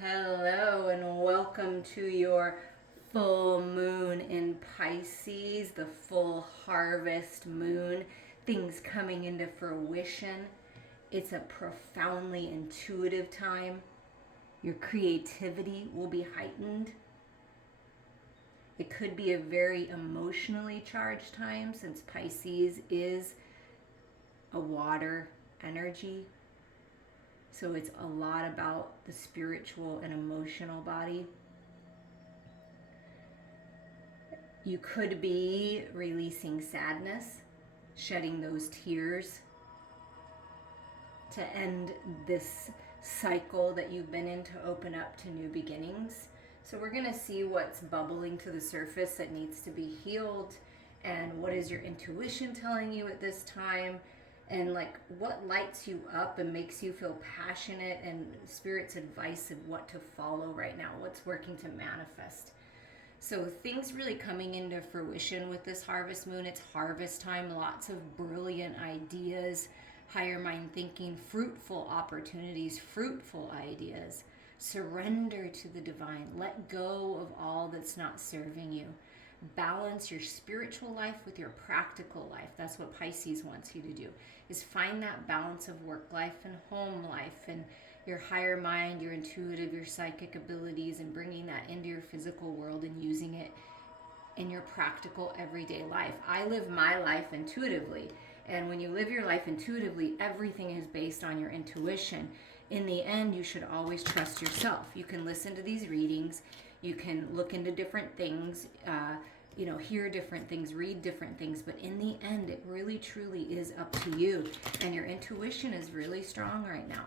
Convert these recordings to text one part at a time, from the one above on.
Hello and welcome to your full moon in Pisces, the full harvest moon, things coming into fruition. It's a profoundly intuitive time. Your creativity will be heightened. It could be a very emotionally charged time since Pisces is a water energy. So it's a lot about the spiritual and emotional body. You could be releasing sadness, shedding those tears to end this cycle that you've been in, to open up to new beginnings. So we're going to see what's bubbling to the surface that needs to be healed, and what is your intuition telling you at this time, and like what lights you up and makes you feel passionate, and spirit's advice of what to follow right now, what's working to manifest. So things really coming into fruition with this harvest moon. It's harvest time, lots of brilliant ideas, higher mind thinking, fruitful opportunities, fruitful ideas. Surrender to the divine. Let go of all that's not serving you. Balance your spiritual life with your practical life. That's what Pisces wants you to do, is find that balance of work life and home life, and your higher mind, your intuitive, your psychic abilities, and bringing that into your physical world and using it in your practical everyday life. I live my life intuitively, and when you live your life intuitively, everything is based on your intuition. In the end, you should always trust yourself. You can listen to these readings, you can look into different things, hear different things, read different things, but in the end, it really truly is up to you, and your intuition is really strong right now.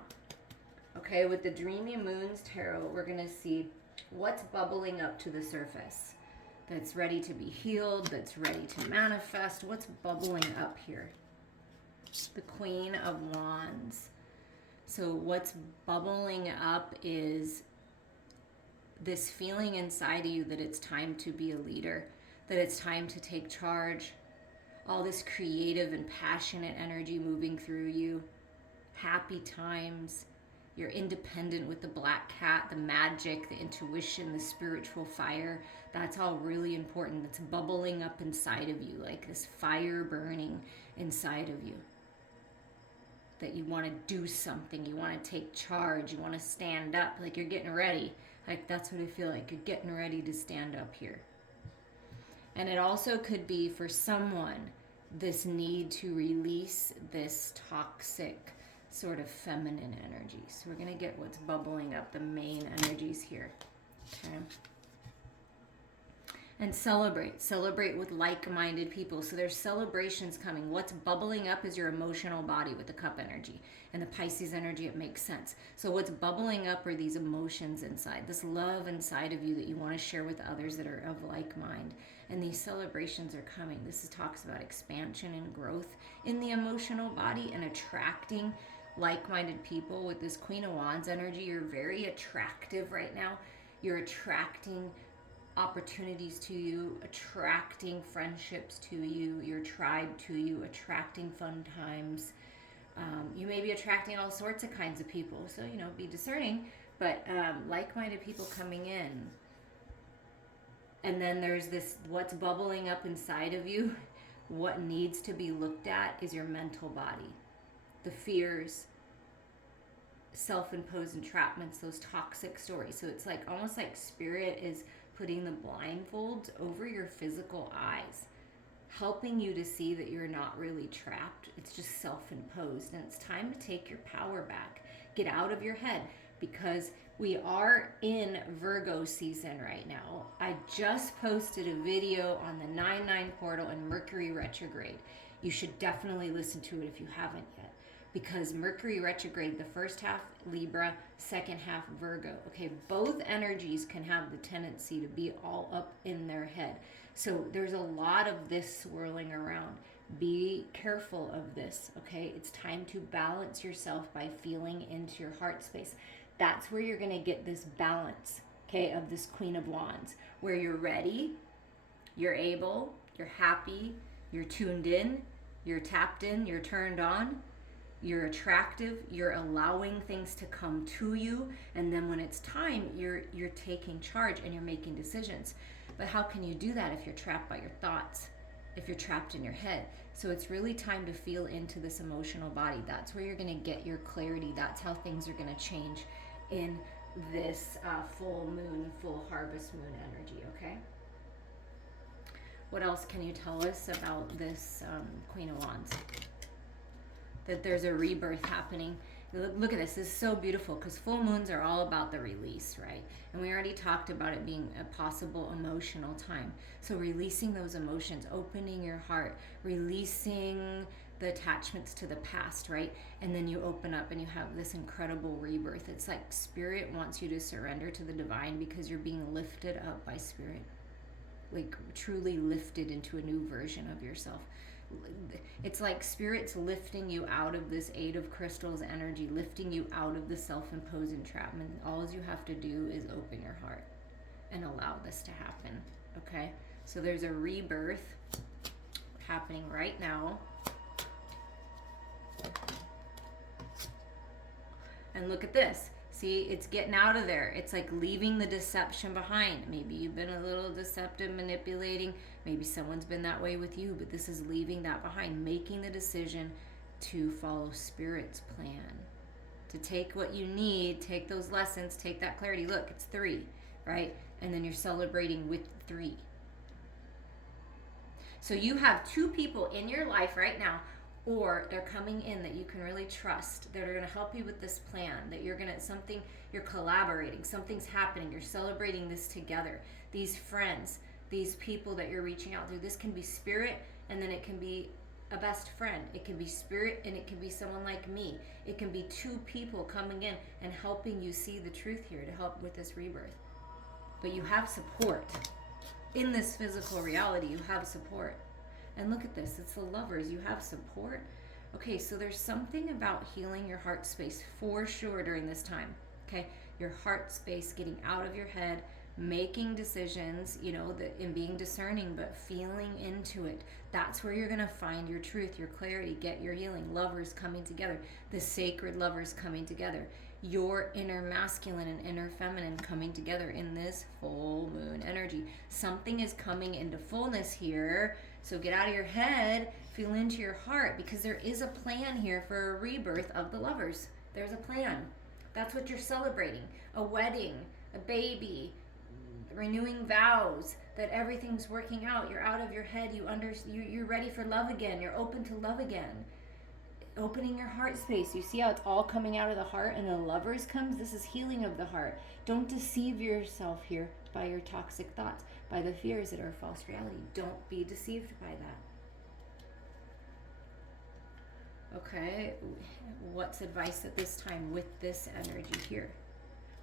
Okay, with the Dreamy Moons Tarot, we're going to see what's bubbling up to the surface that's ready to be healed, that's ready to manifest. What's bubbling up here? The Queen of Wands. So what's bubbling up is this feeling inside of you that it's time to be a leader, that it's time to take charge. All this creative and passionate energy moving through you. Happy times. You're independent with the black cat, the magic, the intuition, the spiritual fire. That's all really important. That's bubbling up inside of you, like this fire burning inside of you. That you want to do something, you want to take charge, you want to stand up, like you're getting ready. Like that's what I feel like, you're getting ready to stand up here. And it also could be for someone this need to release this toxic sort of feminine energy. So we're going to get what's bubbling up, the main energies here. Okay. And celebrate with like-minded people. So there's celebrations coming. What's bubbling up is your emotional body with the cup energy, and the Pisces energy. It makes sense. So what's bubbling up are these emotions inside, this love inside of you that you want to share with others that are of like mind. And these celebrations are coming. This talks about expansion and growth in the emotional body, and attracting like-minded people. With this Queen of Wands energy, you're very attractive right now. You're attracting opportunities to you, attracting friendships to you, your tribe to you, attracting fun times. You may be attracting all sorts of kinds of people, so be discerning, but like-minded people coming in. And then there's this, what's bubbling up inside of you, what needs to be looked at is your mental body, the fears, self-imposed entrapments, those toxic stories. So it's like almost like spirit is putting the blindfolds over your physical eyes, helping you to see that you're not really trapped. It's just self-imposed, and it's time to take your power back. Get out of your head, because we are in Virgo season right now. I just posted a video on the 9-9 portal and Mercury retrograde. You should definitely listen to it if you haven't yet, because Mercury retrograde, the first half Libra, second half Virgo. Okay, both energies can have the tendency to be all up in their head. So there's a lot of this swirling around. Be careful of this, okay? It's time to balance yourself by feeling into your heart space. That's where you're going to get this balance, okay, of this Queen of Wands, where you're ready, you're able, you're happy, you're tuned in, you're tapped in, you're turned on. You're attractive, you're allowing things to come to you, and then when it's time, you're taking charge and you're making decisions. But how can you do that if you're trapped by your thoughts? If you're trapped in your head? So it's really time to feel into this emotional body. That's where you're going to get your clarity. That's how things are going to change in this full moon, full harvest moon energy, okay? What else can you tell us about this Queen of Wands? That there's a rebirth happening. Look at this. This is so beautiful because full moons are all about the release, right? And we already talked about it being a possible emotional time. So releasing those emotions, opening your heart, releasing the attachments to the past, right? And then you open up and you have this incredible rebirth. It's like Spirit wants you to surrender to the divine because you're being lifted up by Spirit. Like truly lifted into a new version of yourself. It's like Spirit's lifting you out of this Eight of Crystals energy, lifting you out of the self-imposed entrapment. All you have to do is open your heart and allow this to happen, okay? So there's a rebirth happening right now. And look at this. See, it's getting out of there. It's like leaving the deception behind. Maybe you've been a little deceptive, manipulating. Maybe someone's been that way with you, but this is leaving that behind, making the decision to follow Spirit's plan, to take what you need, take those lessons, take that clarity. Look, it's 3, right? And then you're celebrating with 3. So you have 2 people in your life right now, or they're coming in that you can really trust, that are going to help you with this plan, that you're going to, something, you're collaborating, something's happening, you're celebrating this together. These friends, these people that you're reaching out to, this can be Spirit, and then it can be a best friend. It can be Spirit, and it can be someone like me. It can be 2 people coming in and helping you see the truth here to help with this rebirth. But you have support. In this physical reality, you have support. And look at this, it's the Lovers. You have support. Okay, so there's something about healing your heart space for sure during this time. Okay, your heart space, getting out of your head, making decisions, you know, that in being discerning, but feeling into it. That's where you're going to find your truth, your clarity, get your healing. Lovers coming together, the sacred lovers coming together. Your inner masculine and inner feminine coming together in this full moon energy. Something is coming into fullness here. So get out of your head, feel into your heart, because there is a plan here for a rebirth of the Lovers. There's a plan. That's what you're celebrating. A wedding, a baby, renewing vows, that everything's working out. You're out of your head. You're ready for love again. You're open to love again. Opening your heart space. You see how it's all coming out of the heart, and the Lovers comes? This is healing of the heart. Don't deceive yourself here by your toxic thoughts, by the fears that are false reality. Don't be deceived by that. Okay, what's advice at this time with this energy here?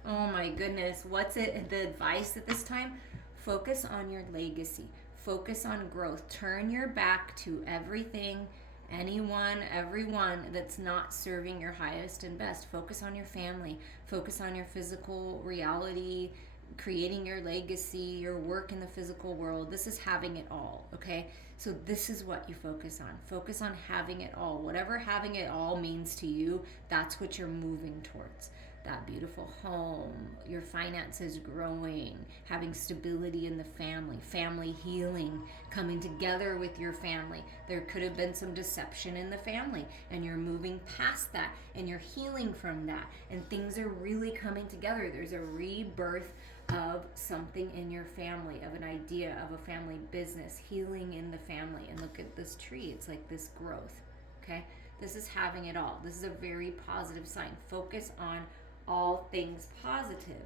Oh my goodness, what's it? The advice at this time? Focus on your legacy. Focus on growth. Turn your back to everything, anyone, everyone that's not serving your highest and best. Focus on your family. Focus on your physical reality, creating your legacy, your work in the physical world. This is having it all, okay? So this is what you focus on. Focus on having it all. Whatever having it all means to you, that's what you're moving towards. That beautiful home, your finances growing, having stability in the family, family healing, coming together with your family. There could have been some deception in the family, and you're moving past that, and you're healing from that, and things are really coming together. There's a rebirth of something in your family, of an idea, of a family business, healing in the family. And look at this tree. It's like this growth, okay? This is having it all. This is a very positive sign. Focus on all things positive,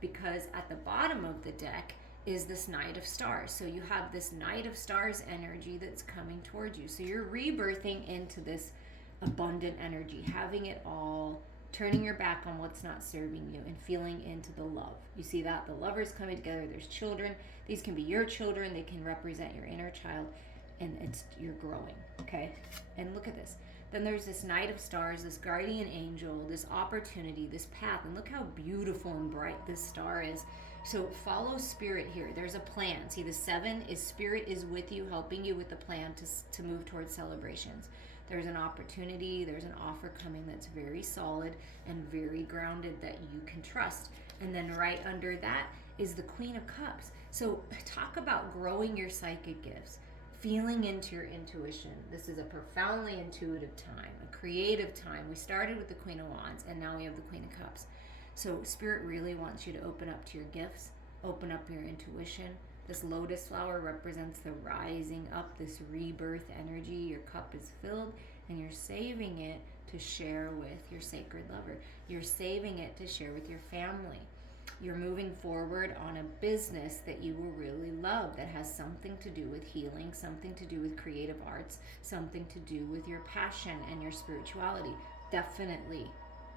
because at the bottom of the deck is this Knight of Stars. So you have this Knight of Stars energy that's coming towards you. So you're rebirthing into this abundant energy, having it all, turning your back on what's not serving you, and feeling into the love. You see that? The Lovers coming together. There's children. These can be your children. They can represent your inner child, and you're growing, okay? And look at this. Then there's this Knight of Stars, this guardian angel, this opportunity, this path. And look how beautiful and bright this star is. So follow Spirit here. There's a plan. See, the 7 is Spirit is with you, helping you with the plan to move towards celebrations. There's an opportunity, there's an offer coming that's very solid and very grounded that you can trust. And then right under that is the Queen of Cups. So talk about growing your psychic gifts, feeling into your intuition. This is a profoundly intuitive time, a creative time. We started with the Queen of Wands, and now we have the Queen of Cups. So Spirit really wants you to open up to your gifts, open up your intuition. This lotus flower represents the rising up, this rebirth energy. Your cup is filled, and you're saving it to share with your sacred lover. You're saving it to share with your family. You're moving forward on a business that you will really love, that has something to do with healing, something to do with creative arts, something to do with your passion and your spirituality. Definitely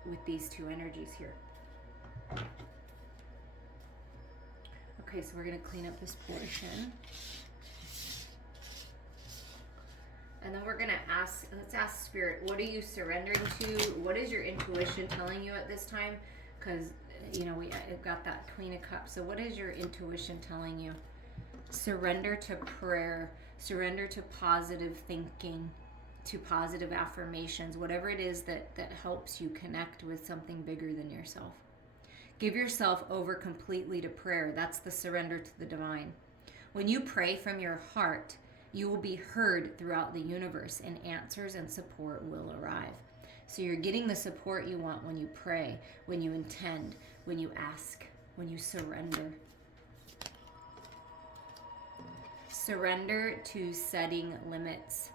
with these two energies here. Okay, so we're going to clean up this portion. And then we're going to let's ask Spirit, what are you surrendering to? What is your intuition telling you at this time? Because, you know, I've got that Queen of Cups. So what is your intuition telling you? Surrender to prayer. Surrender to positive thinking, to positive affirmations, whatever it is that helps you connect with something bigger than yourself. Give yourself over completely to prayer. That's the surrender to the divine. When you pray from your heart, you will be heard throughout the universe, and answers and support will arrive. So you're getting the support you want when you pray, when you intend, when you ask, when you surrender. Surrender to setting limits.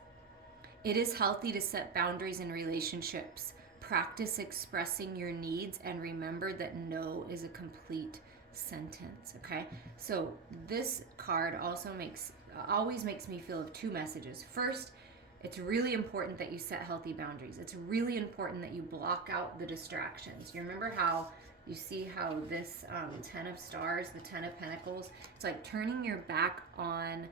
It is healthy to set boundaries in relationships. Practice expressing your needs, and remember that no is a complete sentence, okay? So this card also always makes me feel of two messages. First, it's really important that you set healthy boundaries. It's really important that you block out the distractions. You remember how you see how this 10 of stars, the 10 of pentacles, it's like turning your back on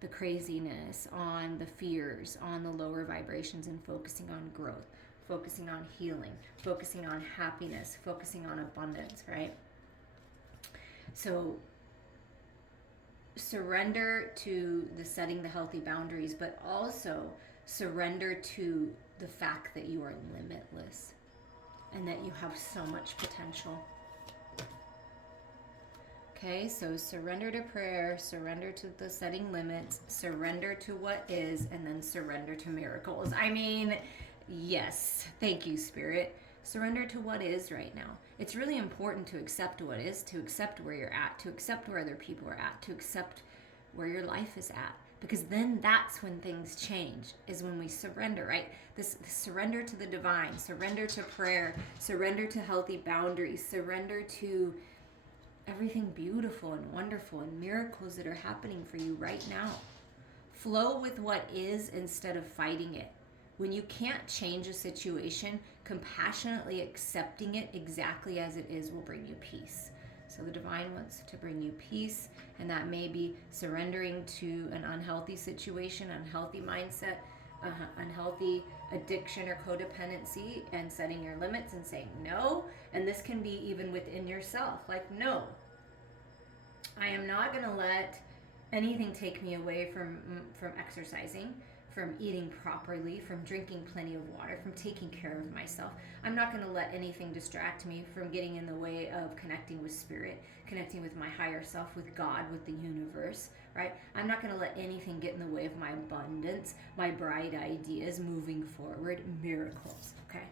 the craziness, on the fears, on the lower vibrations, and focusing on growth, focusing on healing, focusing on happiness, focusing on abundance, right? So surrender to the setting the healthy boundaries, but also surrender to the fact that you are limitless and that you have so much potential. Okay, so surrender to prayer, surrender to the setting limits, surrender to what is, and then surrender to miracles. I mean, yes, thank you, Spirit. Surrender to what is right now. It's really important to accept what is, to accept where you're at, to accept where other people are at, to accept where your life is at. Because then that's when things change, is when we surrender, right? This surrender to the divine, surrender to prayer, surrender to healthy boundaries, surrender to everything beautiful and wonderful and miracles that are happening for you right now. Flow with what is instead of fighting it. When you can't change a situation, compassionately accepting it exactly as it is will bring you peace. So the divine wants to bring you peace, and that may be surrendering to an unhealthy situation, unhealthy mindset, unhealthy addiction or codependency, and setting your limits and saying no. And this can be even within yourself, like, no, I am not going to let anything take me away from exercising, from eating properly, from drinking plenty of water, from taking care of myself. I'm not going to let anything distract me from getting in the way of connecting with Spirit, connecting with my higher self, with God, with the universe, right? I'm not going to let anything get in the way of my abundance, my bright ideas, moving forward, miracles, okay?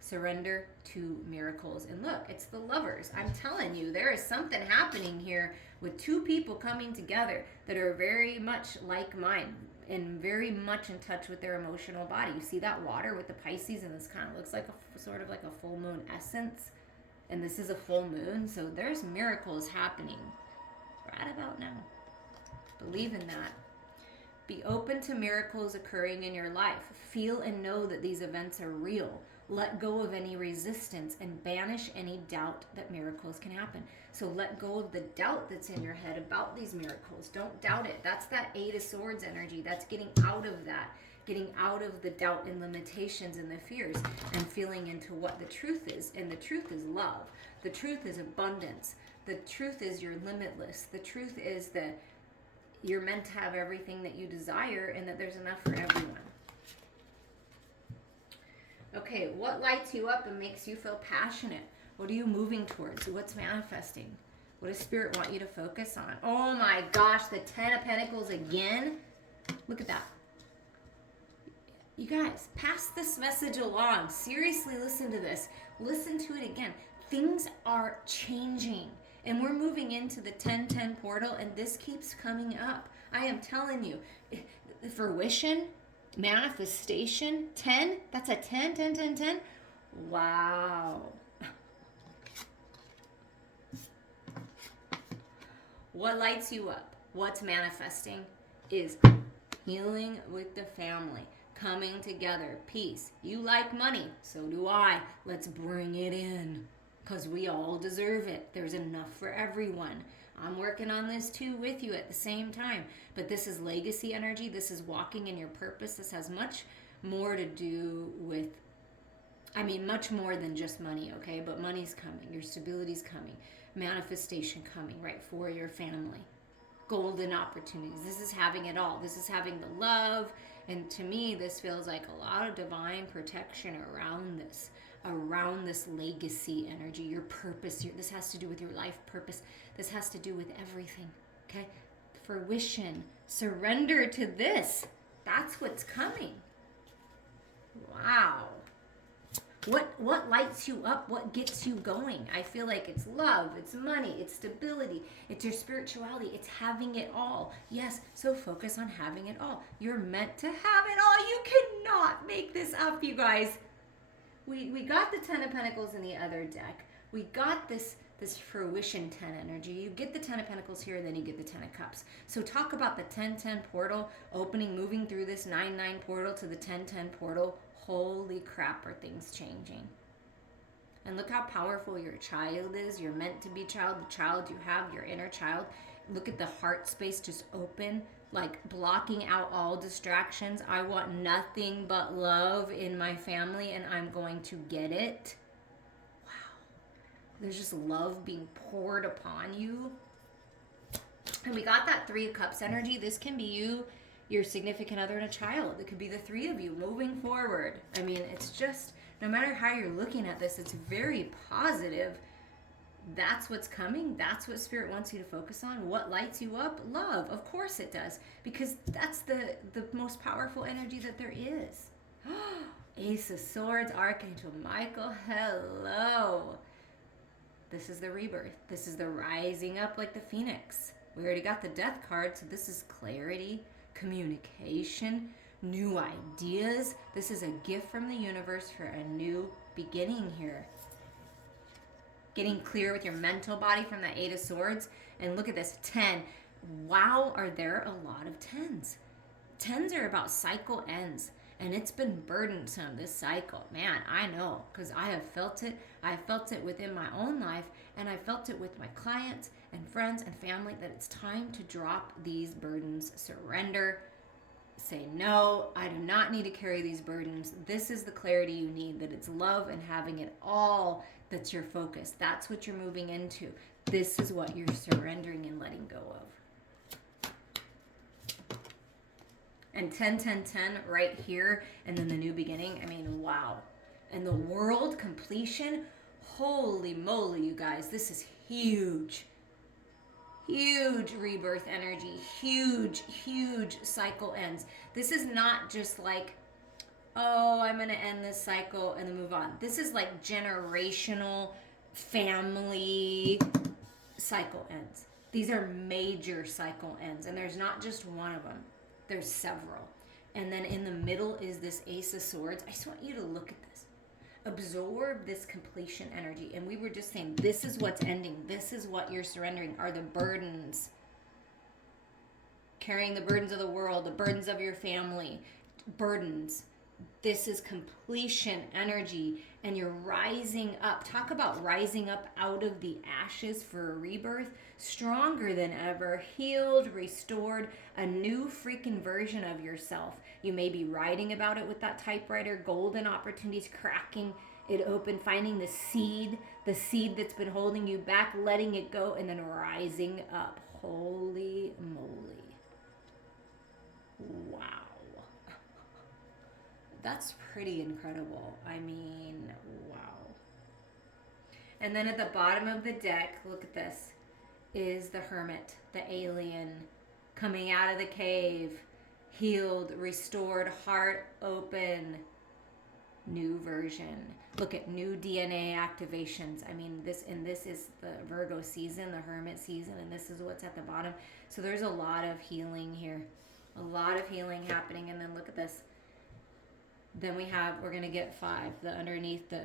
Surrender to miracles. And look, it's the lovers. I'm telling you, there is something happening here with two people coming together that are very much like mine and very much in touch with their emotional body. You see that water with the Pisces, and this kind of looks like sort of like a full moon essence. And this is a full moon, so there's miracles happening right about now. Believe in that. Be open to miracles occurring in your life. Feel and know that these events are real. Let go of any resistance and banish any doubt that miracles can happen. So let go of the doubt that's in your head about these miracles. Don't doubt it. That's that 8 of Swords energy. That's getting out of that. Getting out of the doubt and limitations and the fears and feeling into what the truth is. And the truth is love. The truth is abundance. The truth is you're limitless. The truth is that you're meant to have everything that you desire and that there's enough for everyone. Okay, what lights you up and makes you feel passionate? What are you moving towards? What's manifesting? What does Spirit want you to focus on? Oh my gosh, the Ten of Pentacles again. Look at that. You guys, pass this message along. Seriously, listen to this. Listen to it again. Things are changing. And we're moving into the 10-10 portal, and this keeps coming up. I am telling you, fruition, manifestation, 10, that's a 10, 10, 10, 10. Wow. What lights you up? What's manifesting is healing with the family, coming together, peace. You like money, so do I. Let's bring it in, because we all deserve it. There's enough for everyone. I'm working on this too with you at the same time. But this is legacy energy. This is walking in your purpose. This has much more to do with, much more than just money, okay? But money's coming. Your stability's coming. Manifestation coming, right, for your family. Golden opportunities. This is having it all. This is having the love. And to me, this feels like a lot of divine protection around this legacy energy, your purpose. This has to do with your life purpose. This has to do with everything, okay? Fruition. Surrender to this. That's what's coming. Wow. What lights you up? What gets you going? I feel like it's love, it's money, it's stability, it's your spirituality, it's having it all. Yes, so focus on having it all. You're meant to have it all. You cannot make this up, you guys. We got the Ten of Pentacles in the other deck. We got this fruition 10 energy. You get the 10 of Pentacles here, and then you get the 10 of Cups. So talk about the 10-10 portal opening, moving through this 9-9 portal to the 10-10 portal. Holy crap, are things changing. And look how powerful your child is. You're meant to be child. The child you have, your inner child. Look at the heart space just open, like blocking out all distractions. I want nothing but love in my family, and I'm going to get it. Wow. There's just love being poured upon you. And we got that 3 of Cups energy. This can be you, your significant other, and a child. It could be the 3 of you moving forward. It's just, no matter how you're looking at this, it's very positive. That's what's coming. That's what Spirit wants you to focus on. What lights you up? Love. Of course it does. Because that's the most powerful energy that there is. Ace of Swords, Archangel Michael, hello. This is the rebirth. This is the rising up like the phoenix. We already got the Death card, so this is clarity, communication, new ideas. This is a gift from the universe for a new beginning here. Getting clear with your mental body from that 8 of Swords. And look at this, 10. Wow, are there a lot of 10s? 10s are about cycle ends. And it's been burdensome, this cycle. Man, I know, because I have felt it. I felt it within my own life, and I felt it with my clients and friends and family, that it's time to drop these burdens, surrender, say, no, I do not need to carry these burdens. This is the clarity you need, that it's love and having it all that's your focus. That's what you're moving into. This is what you're surrendering and letting go of. And 10, 10, 10 right here, and then the new beginning. Wow. And the world completion, holy moly, you guys. This is huge. Huge rebirth energy. Huge, huge cycle ends. This is not just like, oh, I'm going to end this cycle and then move on. This is like generational family cycle ends. These are major cycle ends, and there's not just one of them. There's several. And then in the middle is this Ace of Swords. I just want you to look at this. Absorb this completion energy. And we were just saying, this is what's ending. This is what you're surrendering, are the burdens. Carrying the burdens of the world, the burdens of your family. Burdens. This is completion energy, and you're rising up. Talk about rising up out of the ashes for a rebirth. Stronger than ever, healed, restored, a new freaking version of yourself. You may be writing about it with that typewriter, golden opportunities, cracking it open, finding the seed that's been holding you back, letting it go, and then rising up. Holy moly. Wow. That's pretty incredible. I mean, wow. And then at the bottom of the deck, look at this, is the Hermit, the alien, coming out of the cave, healed, restored, heart open, new version. Look at new DNA activations. I mean, this is the Virgo season, the Hermit season, and this is what's at the bottom. So there's a lot of healing here. A lot of healing happening. And then look at this. Then we're going to get 5, the underneath the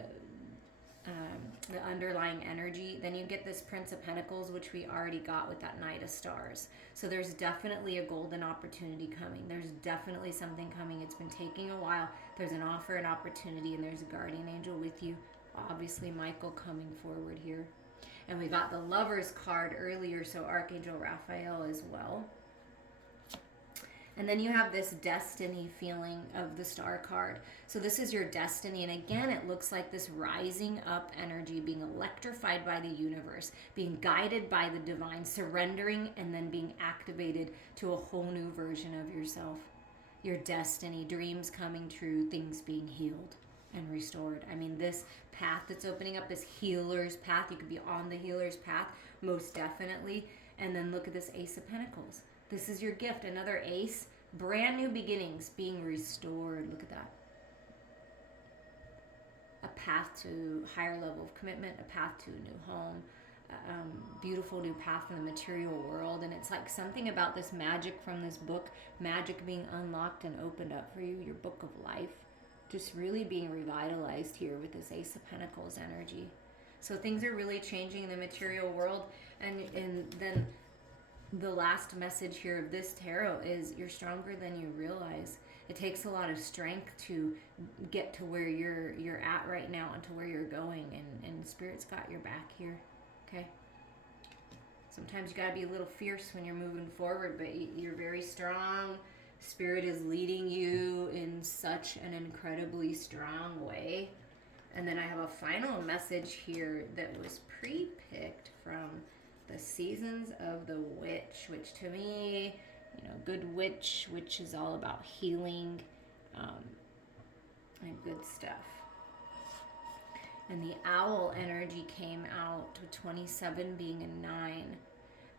underlying energy. Then you get this Prince of Pentacles, which we already got with that Knight of Stars. So there's definitely a golden opportunity coming. There's definitely something coming. It's been taking a while. There's an offer, an opportunity, and there's a guardian angel with you. Obviously, Michael coming forward here. And we got the Lovers card earlier, so Archangel Raphael as well. And then you have this destiny feeling of the Star card. So this is your destiny. And again, it looks like this rising up energy, being electrified by the universe, being guided by the divine, surrendering, and then being activated to a whole new version of yourself. Your destiny, dreams coming true, things being healed and restored. I mean, this path that's opening up, this healer's path, you could be on the healer's path, most definitely. And then look at this Ace of Pentacles. This is your gift, another ace, brand new beginnings being restored. Look at that. A path to higher level of commitment, a path to a new home, beautiful new path in the material world. And it's like something about this magic from this book, magic being unlocked and opened up for you, your book of life, just really being revitalized here with this Ace of Pentacles energy. So things are really changing in the material world. And then the last message here of this tarot is you're stronger than you realize. It takes a lot of strength to get to where you're at right now and to where you're going, and Spirit's got your back here. Okay? Sometimes you gotta be a little fierce when you're moving forward, but you're very strong. Spirit is leading you in such an incredibly strong way. And then I have a final message here that was pre-picked from the Seasons of the Witch, which to me, good witch, which is all about healing and good stuff. And the owl energy came out with 27 being a 9.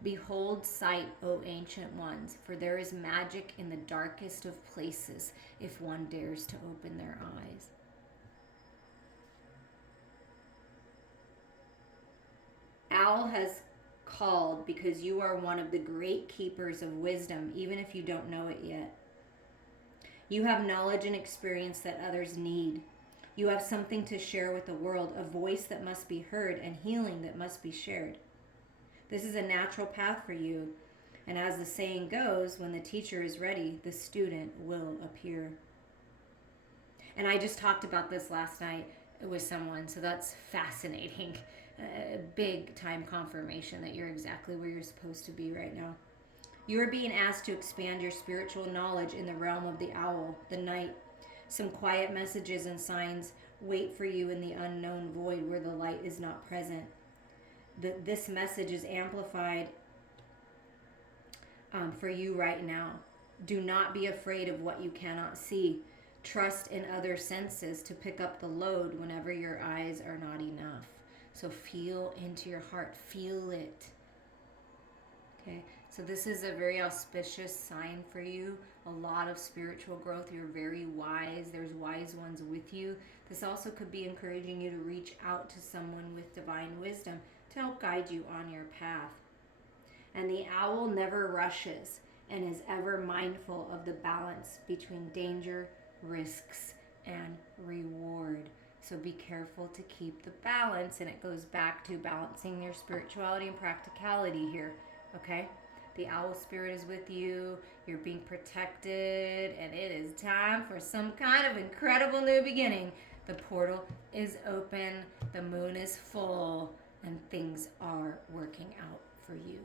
Behold sight, O ancient ones, for there is magic in the darkest of places if one dares to open their eyes. Owl has called because you are one of the great keepers of wisdom, even if you don't know it yet. You have knowledge and experience that others need. You have something to share with the world, a voice that must be heard and healing that must be shared. This is a natural path for you, and as the saying goes, when the teacher is ready, the student will appear. And I just talked about this last night with someone, so that's fascinating. Big time confirmation that you're exactly where you're supposed to be right now. You are being asked to expand your spiritual knowledge in the realm of the owl, the night. Some quiet messages and signs wait for you in the unknown void where the light is not present. This message is amplified for you right now. Do not be afraid of what you cannot see. Trust in other senses to pick up the load whenever your eyes are not enough. So feel into your heart. Feel it. Okay? So this is a very auspicious sign for you. A lot of spiritual growth. You're very wise. There's wise ones with you. This also could be encouraging you to reach out to someone with divine wisdom to help guide you on your path. And the owl never rushes and is ever mindful of the balance between danger, risks, and reward. So be careful to keep the balance, and it goes back to balancing your spirituality and practicality here, okay? The owl spirit is with you, you're being protected, and it is time for some kind of incredible new beginning. The portal is open, the moon is full, and things are working out for you.